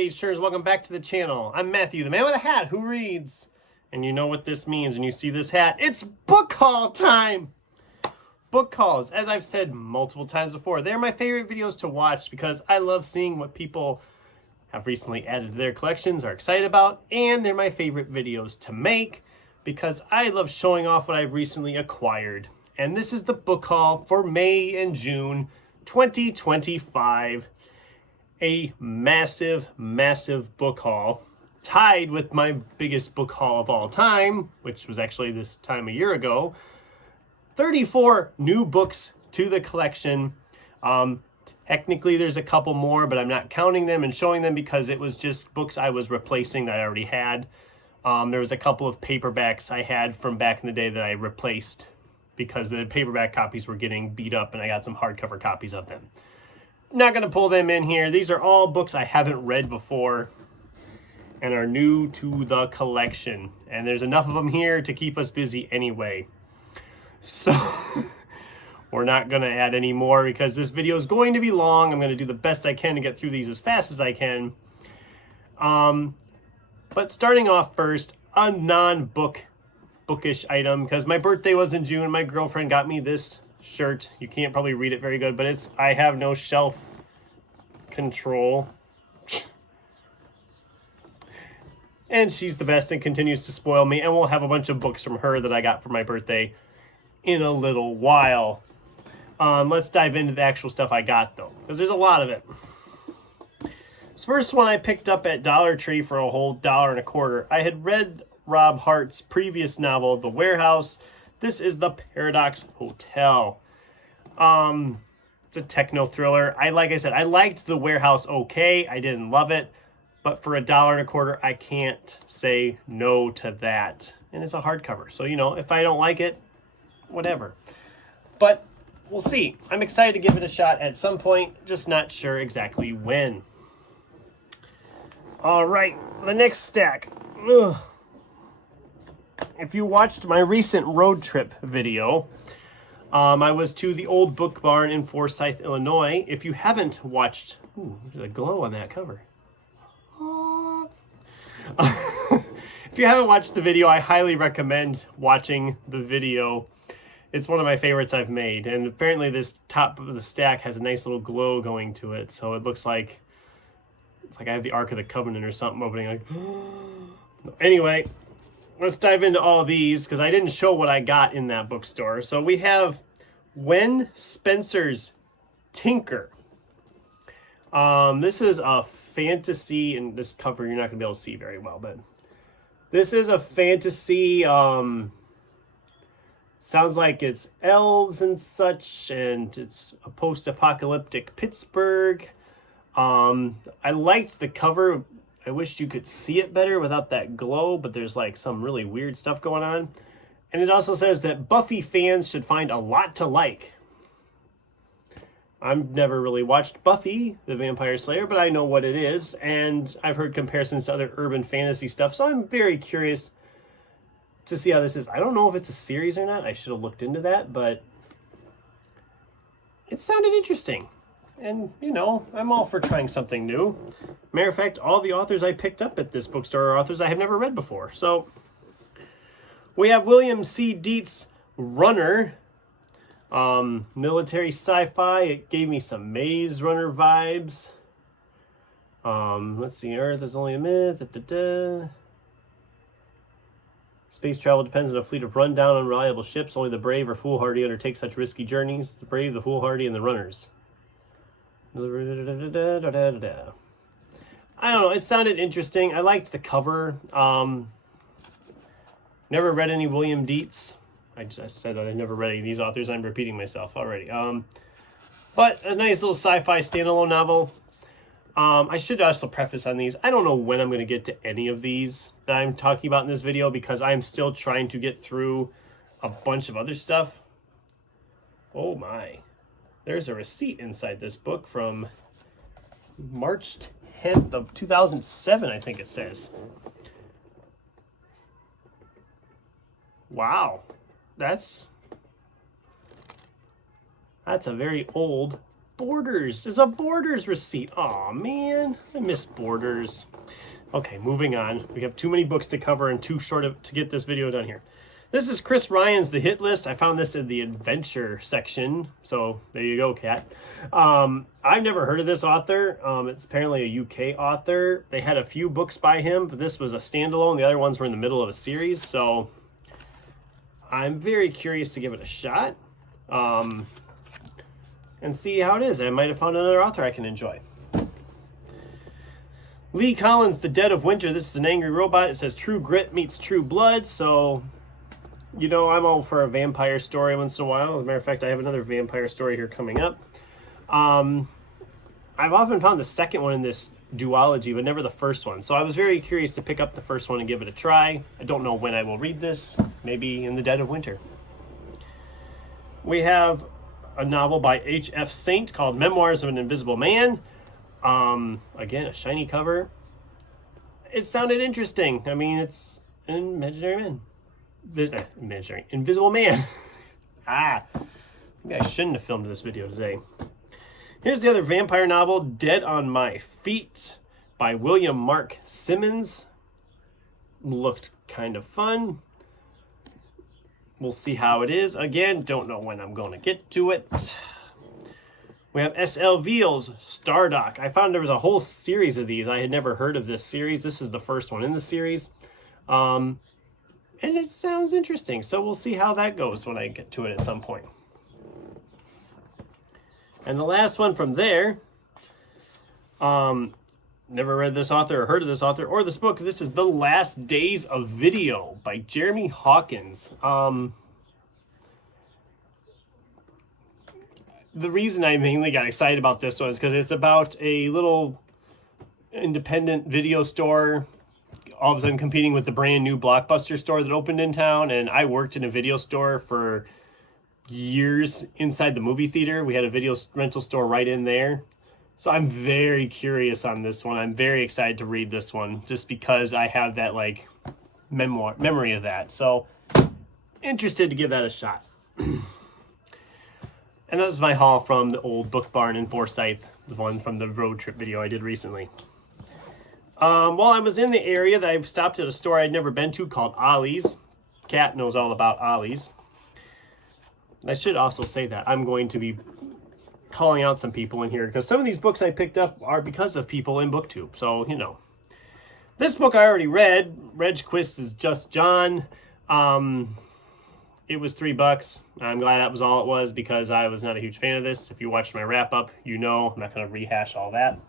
page turners, welcome back to the channel. I'm Matthew, the man with a hat who reads. And you know what this means when you see this hat. It's book haul time! Book hauls, as I've said multiple times before, they're my favorite videos to watch because I love seeing what people have recently added to their collections, are excited about, and they're my favorite videos to make because I love showing off what I've recently acquired. And this is the book haul for May and June 2025. A massive, massive book haul, tied with my biggest book haul of all time, which was actually this time a year ago. 34 new books to the collection. Technically there's a couple more, but I'm not counting them and showing them because it was just books I was replacing that I already had. There was a couple of paperbacks I had from back in the day that I replaced because the paperback copies were getting beat up and I got some hardcover copies of them. Not going to pull them in here. These are all books I haven't read before and are new to the collection. And there's enough of them here to keep us busy anyway. So we're not going to add any more because this video is going to be long. I'm going to do the best I can to get through these as fast as I can. But starting off first, a non-bookish item, because my birthday was in June. My girlfriend got me this shirt. You can't probably read it very good, but it's I have no shelf control. And she's the best and continues to spoil me, and we'll have a bunch of books from her that I got for my birthday in a little while. Let's dive into the actual stuff I got though, because there's a lot of it. This first one I picked up at Dollar Tree for a whole $1.25. I had read Rob Hart's previous novel, The Warehouse. This is The Paradox Hotel. It's a techno thriller. Like I said, I liked The Warehouse okay. I didn't love it, but for a $1.25, I can't say no to that. And it's a hardcover, so you know, if I don't like it, whatever. But we'll see. I'm excited to give it a shot at some point, just not sure exactly when. All right, the next stack. Ugh. If you watched my recent road trip video, I was to the Old Book Barn in Forsyth, Illinois. If you haven't watched, there's a glow on that cover. If you haven't watched the video, I highly recommend watching the video. It's one of my favorites I've made, and apparently this top of the stack has a nice little glow going to it, so it looks like it's like I have the Ark of the Covenant or something opening. Like, anyway. Let's dive into all these because I didn't show what I got in that bookstore. So we have Wen Spencer's Tinker. This is a fantasy, and this cover you're not going to be able to see very well, but this is a fantasy. Sounds like it's elves and such, and it's a post-apocalyptic Pittsburgh. I liked the cover. I wish you could see it better without that glow, but there's like some really weird stuff going on. And it also says that Buffy fans should find a lot to like. I've never really watched Buffy, the Vampire Slayer, but I know what it is, and I've heard comparisons to other urban fantasy stuff, so I'm very curious to see how this is. I don't know if it's a series or not. I should have looked into that, but it sounded interesting. And, you know, I'm all for trying something new. Matter of fact, all the authors I picked up at this bookstore are authors I have never read before. So, we have William C. Dietz' Runner. Military sci-fi. It gave me some Maze Runner vibes. Let's see. Earth is only a myth. Space travel depends on a fleet of rundown, unreliable ships. Only the brave or foolhardy undertake such risky journeys. The brave, the foolhardy, and the runners. I don't know, it sounded interesting. I liked the cover. Never read any William Dietz. I just said that I never read any of these authors. I'm repeating myself already. But a nice little sci-fi standalone novel. I should also preface on these, I don't know when I'm going to get to any of these that I'm talking about in this video because I'm still trying to get through a bunch of other stuff. Oh my. There's a receipt inside this book from March 10th of 2007, I think it says. Wow. That's a very old Borders. There's a Borders receipt. Aw, man. I miss Borders. Okay, moving on. We have too many books to cover and too short to get this video done here. This is Chris Ryan's The Hit List. I found this in the adventure section. So there you go, Kat. I've never heard of this author. It's apparently a UK author. They had a few books by him, but this was a standalone. The other ones were in the middle of a series. So I'm very curious to give it a shot and see how it is. I might have found another author I can enjoy. Lee Collins, The Dead of Winter. This is an angry robot. It says True Grit meets True Blood. So, you know, I'm all for a vampire story once in a while. As a matter of fact, I have another vampire story here coming up. I've often found the second one in this duology, but never the first one. So I was very curious to pick up the first one and give it a try. I don't know when I will read this. Maybe in the dead of winter. We have a novel by H.F. Saint called Memoirs of an Invisible Man. Again, a shiny cover. It sounded interesting. I mean, it's an imaginary man. Invisible man. Maybe I shouldn't have filmed this video today. Here's the other vampire novel, Dead on My Feet by William Mark Simmons. Looked kind of fun. We'll see how it is. Again, don't know when I'm going to get to it. We have S.L. Veal's Stardock. I found there was a whole series of these. I had never heard of this series. This is the first one in the series. And it sounds interesting. So we'll see how that goes when I get to it at some point. And the last one from there, never read this author or heard of this author or this book. This is The Last Days of Video by Jeremy Hawkins. The reason I mainly got excited about this one is because it's about a little independent video store all of a sudden competing with the brand new Blockbuster store that opened in town. And I worked in a video store for years inside the movie theater. We had a video rental store right in there. So I'm very curious on this one. I'm very excited to read this one just because I have that like memory of that. So interested to give that a shot. And that was my haul from the old Book Barn in Forsyth, the one from the road trip video I did recently. While I was in the area, I stopped at a store I'd never been to called Ollie's. Kat knows all about Ollie's. I should also say that I'm going to be calling out some people in here because some of these books I picked up are because of people in BookTube. So, you know. This book I already read. Reg Quist is Just John. It was $3. I'm glad that was all it was because I was not a huge fan of this. If you watched my wrap-up, you know I'm not going to rehash all that.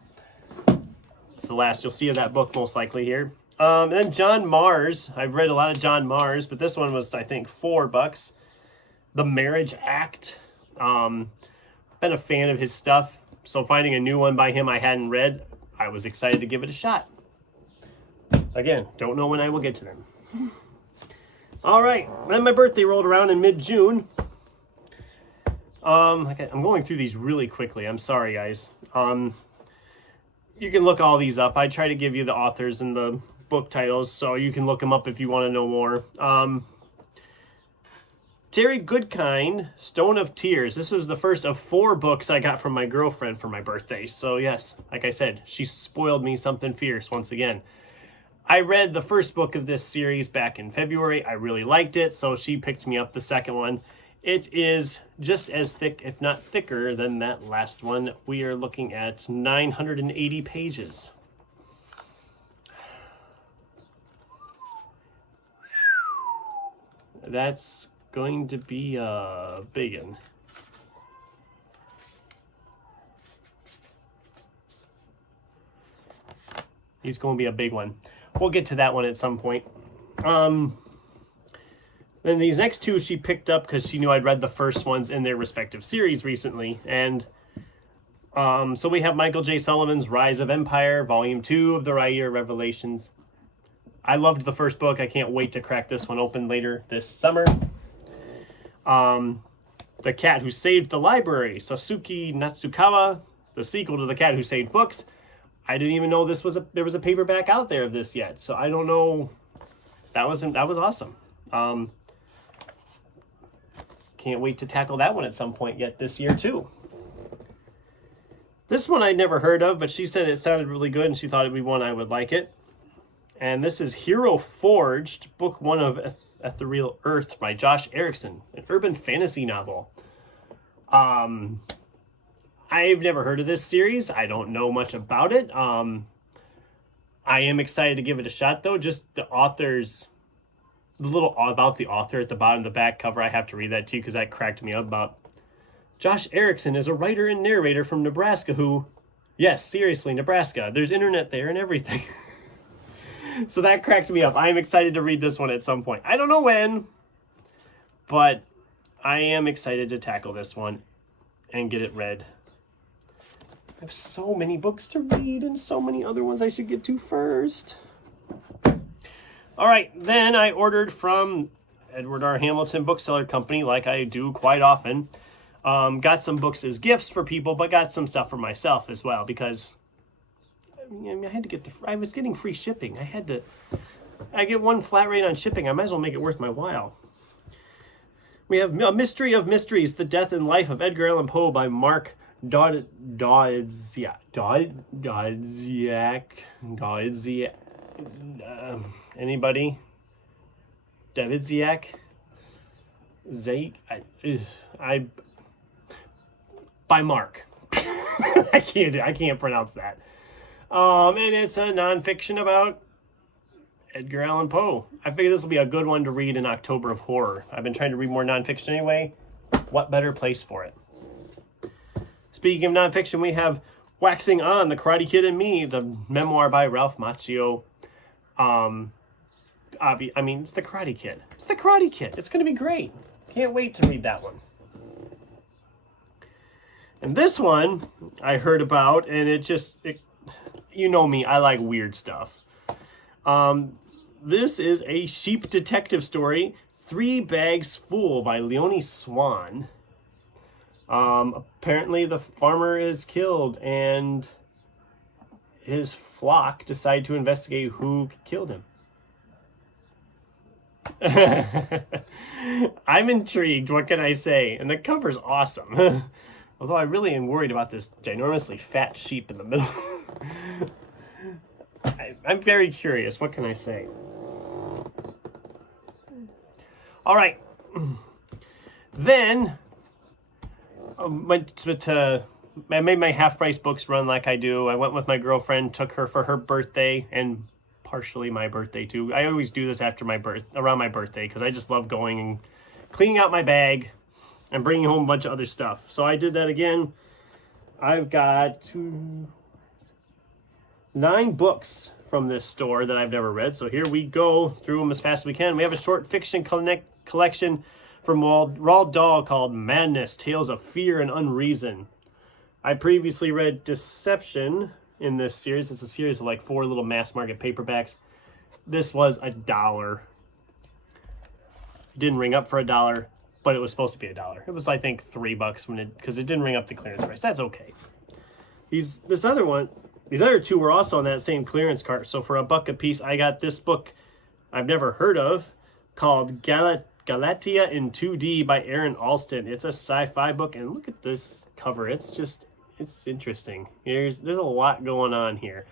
It's the last you'll see of that book most likely here. And then John Mars. I've read a lot of John Mars, but this one was, I think, $4. The Marriage Act. Been a fan of his stuff. So finding a new one by him I hadn't read, I was excited to give it a shot. Again, don't know when I will get to them. All right, then my birthday rolled around in mid-June. I'm going through these really quickly. I'm sorry, guys. You can look all these up. I try to give you the authors and the book titles, so you can look them up if you want to know more. Terry Goodkind, Stone of Tears. This was the first of 4 books I got from my girlfriend for my birthday. So yes, like I said, she spoiled me something fierce once again. I read the first book of this series back in February. I really liked it, so she picked me up the second one. It is just as thick, if not thicker, than that last one. We are looking at 980 pages. That's going to be a big one. He's going to be a big one. We'll get to that one at some point. Then these next 2 she picked up because she knew I'd read the first ones in their respective series recently. And so we have Michael J. Sullivan's Rise of Empire, Volume 2 of the R'yr Revelations. I loved the first book. I can't wait to crack this one open later this summer. The Cat Who Saved the Library, Sasuke Natsukawa, the sequel to The Cat Who Saved Books. I didn't even know there was a paperback out there of this yet. So I don't know. That was awesome. Can't wait to tackle that one at some point yet this year too. This one I'd never heard of, but she said it sounded really good and she thought it'd be one I would like it. And this is Hero Forged, book 1 of Ethereal Earth by Josh Erickson, an urban fantasy novel. I've never heard of this series. I don't know much about it. I am excited to give it a shot, though. Just the author's, the little about the author at the bottom of the back cover, I have to read that to you because that cracked me up. About Josh Erickson is a writer and narrator from Nebraska who, yes, seriously, Nebraska. There's internet there and everything. So that cracked me up. I'm excited to read this one at some point. I don't know when, but I am excited to tackle this one and get it read. I have so many books to read and so many other ones I should get to first. All right, then I ordered from Edward R. Hamilton Bookseller Company, like I do quite often. Got some books as gifts for people, but got some stuff for myself as well because I had to get I was getting free shipping. I get one flat rate on shipping. I might as well make it worth my while. We have A Mystery of Mysteries, The Death and Life of Edgar Allan Poe by Mark Dodziak. Anybody? Davidziak? By Mark. I can't pronounce that. And it's a nonfiction about Edgar Allan Poe. I figure this will be a good one to read in October of horror. I've been trying to read more nonfiction anyway. What better place for it? Speaking of nonfiction, we have Waxing On, The Karate Kid and Me, the memoir by Ralph Macchio. It's The Karate Kid. It's The Karate Kid. It's going to be great. Can't wait to read that one. And this one I heard about, and you know me, I like weird stuff. This is a sheep detective story, 3 Bags Full by Leonie Swan. Apparently the farmer is killed and his flock decide to investigate who killed him. I'm intrigued, what can I say? And the cover's awesome. Although I really am worried about this ginormously fat sheep in the middle. I'm very curious. What can I say? All right. Then I made my half-price books run like I do. I went with my girlfriend, took her for her birthday, and partially my birthday too. I always do this around my birthday because I just love going and cleaning out my bag and bringing home a bunch of other stuff. So I did that again. I've got 9 books from this store that I've never read. So here we go through them as fast as we can. We have a short fiction collection from Roald Dahl called Madness, Tales of Fear and Unreason. I previously read Deception in this series. It's a series of like 4 little mass market paperbacks. This was $1. It didn't ring up for $1. But it was supposed to be $1. It was, I think, $3 because it didn't ring up the clearance price. That's okay. These other 2 were also on that same clearance cart. So for $1 a piece, I got this book I've never heard of called Galatea in 2D by Aaron Alston. It's a sci-fi book, and look at this cover. It's interesting. There's a lot going on here.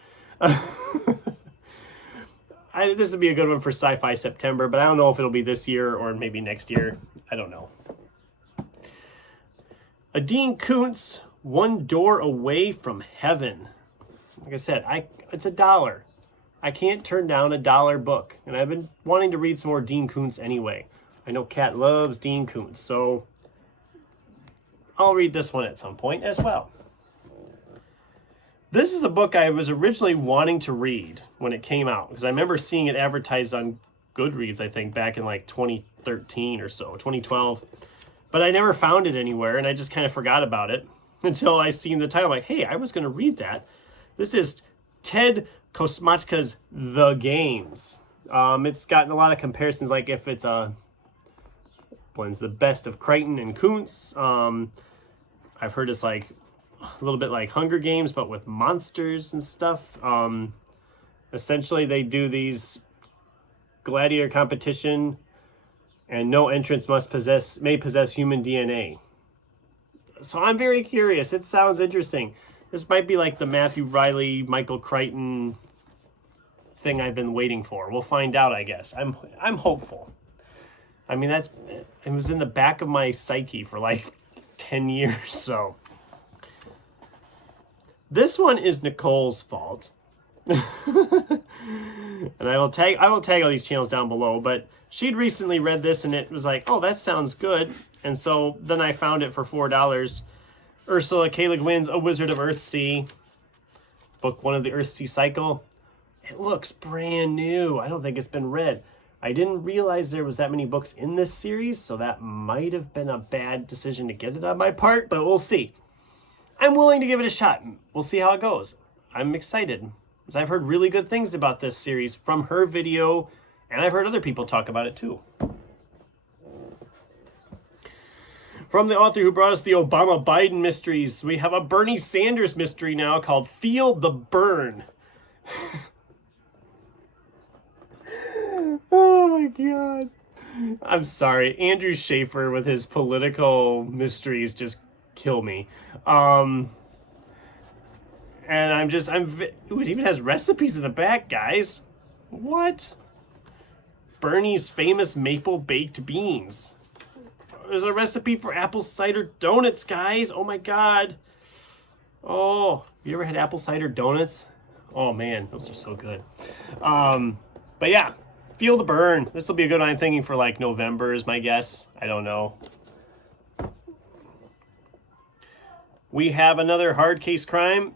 This would be a good one for Sci-Fi September, but I don't know if it'll be this year or maybe next year. I don't know. A Dean Koontz, One Door Away from Heaven. Like I said, it's $1. I can't turn down $1 book, and I've been wanting to read some more Dean Koontz anyway. I know Kat loves Dean Koontz, so I'll read this one at some point as well. This is a book I was originally wanting to read when it came out, because I remember seeing it advertised on Goodreads, I think, back in like 2013 or so, 2012. But I never found it anywhere, and I just kind of forgot about it until I seen the title. Like, hey, I was going to read that. This is Ted Kosmatka's The Games. It's gotten a lot of comparisons, like if it's blends the best of Crichton and Koontz. I've heard it's like a little bit like Hunger Games, but with monsters and stuff. Essentially, they do these gladiator competition, and no entrants may possess human DNA. So I'm very curious. It sounds interesting. This might be like the Matthew Riley, Michael Crichton thing I've been waiting for. We'll find out, I guess. I'm hopeful. I mean, it was in the back of my psyche for like 10 years, so. This one is Nicole's fault. And I will tag all these channels down below, but she'd recently read this and it was like, oh, that sounds good. And so then I found it for $4. Ursula K. Le Guin's A Wizard of Earthsea, book 1 of the Earthsea cycle. It looks brand new. I don't think it's been read. I didn't realize there was that many books in this series, so that might have been a bad decision to get it on my part, but we'll see. I'm willing to give it a shot. We'll see how it goes. I'm excited, because I've heard really good things about this series from her video, and I've heard other people talk about it too. From the author who brought us the Obama-Biden mysteries, we have a Bernie Sanders mystery now called Feel the Burn. Oh my God. I'm sorry. Andrew Schaefer with his political mysteries just kill me. And ooh, it even has recipes in the back, guys. What? Bernie's famous maple baked beans. There's a recipe for apple cider donuts, guys. Oh my God. Oh, you ever had apple cider donuts? Oh man, those are so good. But yeah, Feel the Burn. This will be a good one. I'm thinking for like November is my guess. I don't know. We have another hard case crime.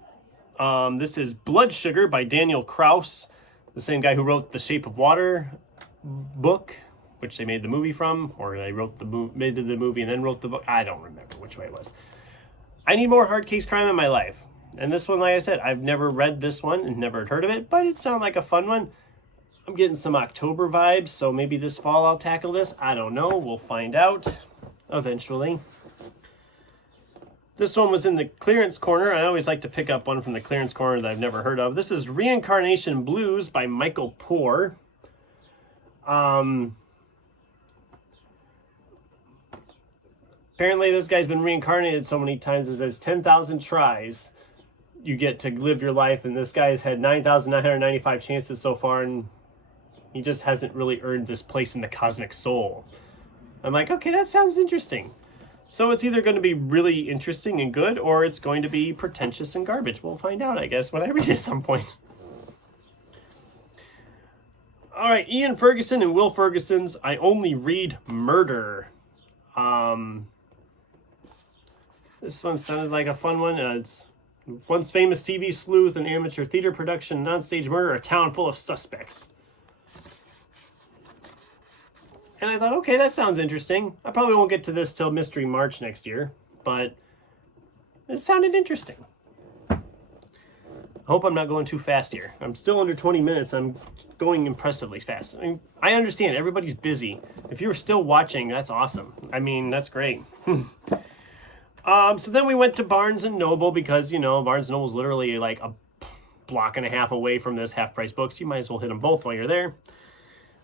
This is Blood Sugar by Daniel Kraus, the same guy who wrote the Shape of Water book, which they made the movie from, or they made the movie and then wrote the book. I don't remember which way it was. I need more hard case crime in my life. And this one, like I said, I've never read this one and never heard of it, but it sounded like a fun one. I'm getting some October vibes, so maybe this fall I'll tackle this. I don't know. We'll find out eventually. This one was in the clearance corner. I always like to pick up one from the clearance corner that I've never heard of. This is Reincarnation Blues by Michael Poore. Apparently this guy's been reincarnated so many times it says 10,000 tries you get to live your life, and this guy's had 9,995 chances so far, and he just hasn't really earned this place in the cosmic soul. I'm like, okay, that sounds interesting. So it's either going to be really interesting and good, or it's going to be pretentious and garbage. We'll find out, I guess, when I read it at some point. All right, Ian Ferguson and Will Ferguson's I Only Read Murder. This one sounded like a fun one. It's once famous TV sleuth and amateur theater production, non-stage murder, a town full of suspects. And I thought, okay, that sounds interesting. I probably won't get to this till Mystery March next year, but it sounded interesting. I hope I'm not going too fast here. I'm still under 20 minutes. I'm going impressively fast. I understand everybody's busy. If you're still watching, that's awesome. I mean, that's great. So then we went to Barnes & Noble because, you know, Barnes & Noble's literally like a block and a half away from this half-price books. You might as well hit them both while you're there.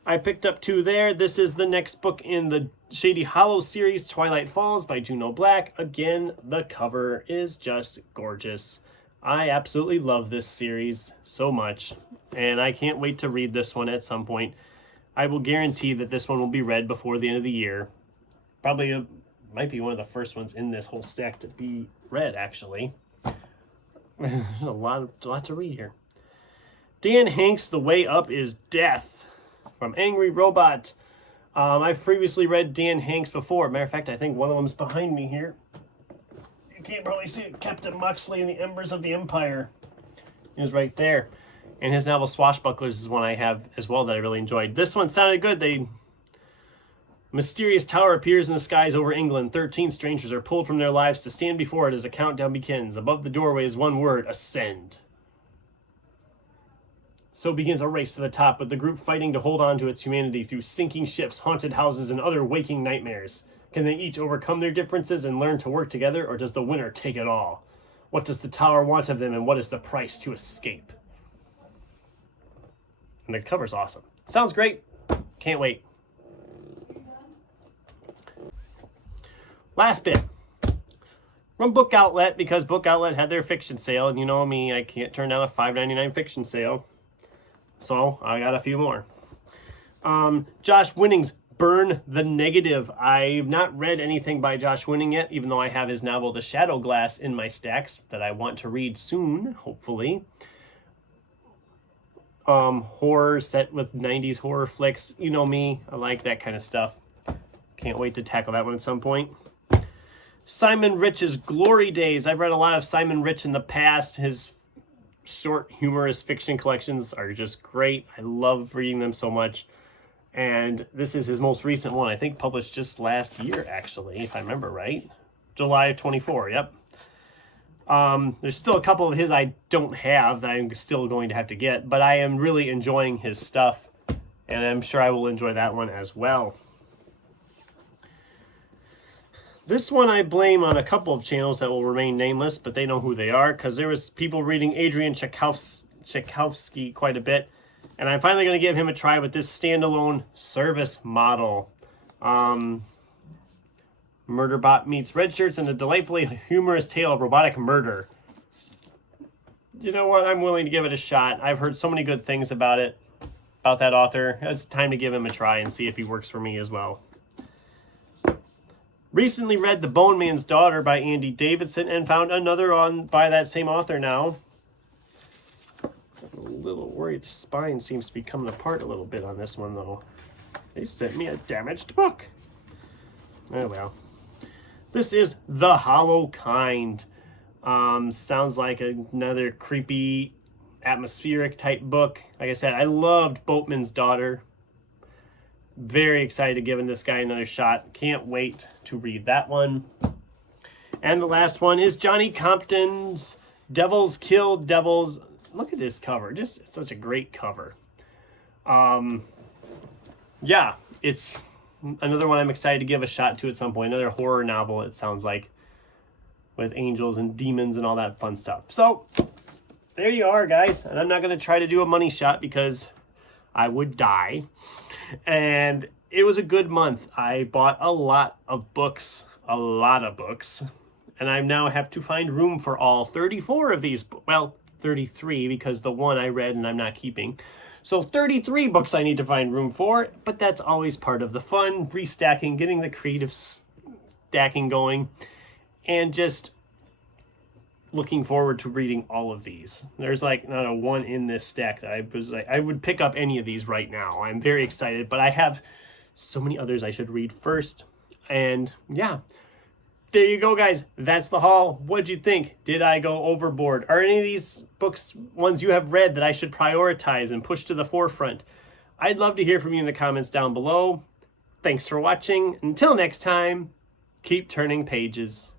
I picked up 2 there. This is the next book in the Shady Hollow series, Twilight Falls by Juno Black. Again, the cover is just gorgeous. I absolutely love this series so much, and I can't wait to read this one at some point. I will guarantee that this one will be read before the end of the year. Probably might be one of the first ones in this whole stack to be read, actually. a lot to read here. Dan Hanks' The Way Up is Death from Angry Robot. I've previously read Dan Hanks before. Matter of fact, I think one of them's behind me here. You can't probably see it. Captain Moxley and the Embers of the Empire is right there. And his novel Swashbucklers is one I have as well that I really enjoyed. This one sounded good. Mysterious tower appears in the skies over England. 13 strangers are pulled from their lives to stand before it as a countdown begins. Above the doorway is one word: ascend. So begins a race to the top, with the group fighting to hold on to its humanity through sinking ships, haunted houses, and other waking nightmares. Can they each overcome their differences and learn to work together, or does the winner take it all? What does the tower want of them, and what is the price to escape? And the cover's awesome. Sounds great. Can't wait. Last bit. from Book Outlet, because Book Outlet had their fiction sale, and you know me, I can't turn down a $5.99 fiction sale. So I got a few more. Josh Winning's Burn the Negative. I've not read anything by Josh Winning yet, even though I have his novel The Shadow Glass in my stacks that I want to read soon, hopefully. Horror set with 90s horror flicks. You know me, I like that kind of stuff. Can't wait to tackle that one at some point. Simon Rich's Glory Days. I've read a lot of Simon Rich in the past. His short, humorous fiction collections are just great. I love reading them so much. And this is his most recent one, I think published just last year, actually, if I remember right. July of 24, yep. There's still a couple of his I don't have that I'm still going to have to get, but I am really enjoying his stuff, and I'm sure I will enjoy that one as well. This one I blame on a couple of channels that will remain nameless, but they know who they are, because there was people reading Adrian Tchaikovsky quite a bit, and I'm finally going to give him a try with this standalone service model. Murderbot meets Red Shirts and a delightfully humorous tale of robotic murder. You know what? I'm willing to give it a shot. I've heard so many good things about it, about that author. It's time to give him a try and see if he works for me as well. Recently read The Bone Man's Daughter by Andy Davidson and found another on by that same author now. I'm a little worried the spine seems to be coming apart a little bit on this one, though. They sent me a damaged book. Oh, well. This is The Hollow Kind. Sounds like another creepy, atmospheric type book. Like I said, I loved Boatman's Daughter. Very excited giving this guy another shot. Can't wait to read that one. And the last one is Johnny Compton's Devils Kill Devils. Look at this cover. Just such a great cover. Yeah, it's another one I'm excited to give a shot to at some point. Another horror novel, it sounds like, with angels and demons and all that fun stuff. So, there you are, guys. And I'm not going to try to do a money shot because I would die. And it was a good month. I bought a lot of books, and I now have to find room for all 34 of these. Well, 33 because the one I read and I'm not keeping. So 33 books I need to find room for, but that's always part of the fun, restacking, getting the creative stacking going, and just looking forward to reading all of these. There's like not a one in this stack that I was like, I would pick up any of these right now. I'm very excited, but I have so many others I should read first. And yeah, there you go, guys. That's the haul. What'd you think? Did I go overboard? Are any of these books ones you have read that I should prioritize and push to the forefront? I'd love to hear from you in the comments down below. Thanks for watching. Until next time, keep turning pages.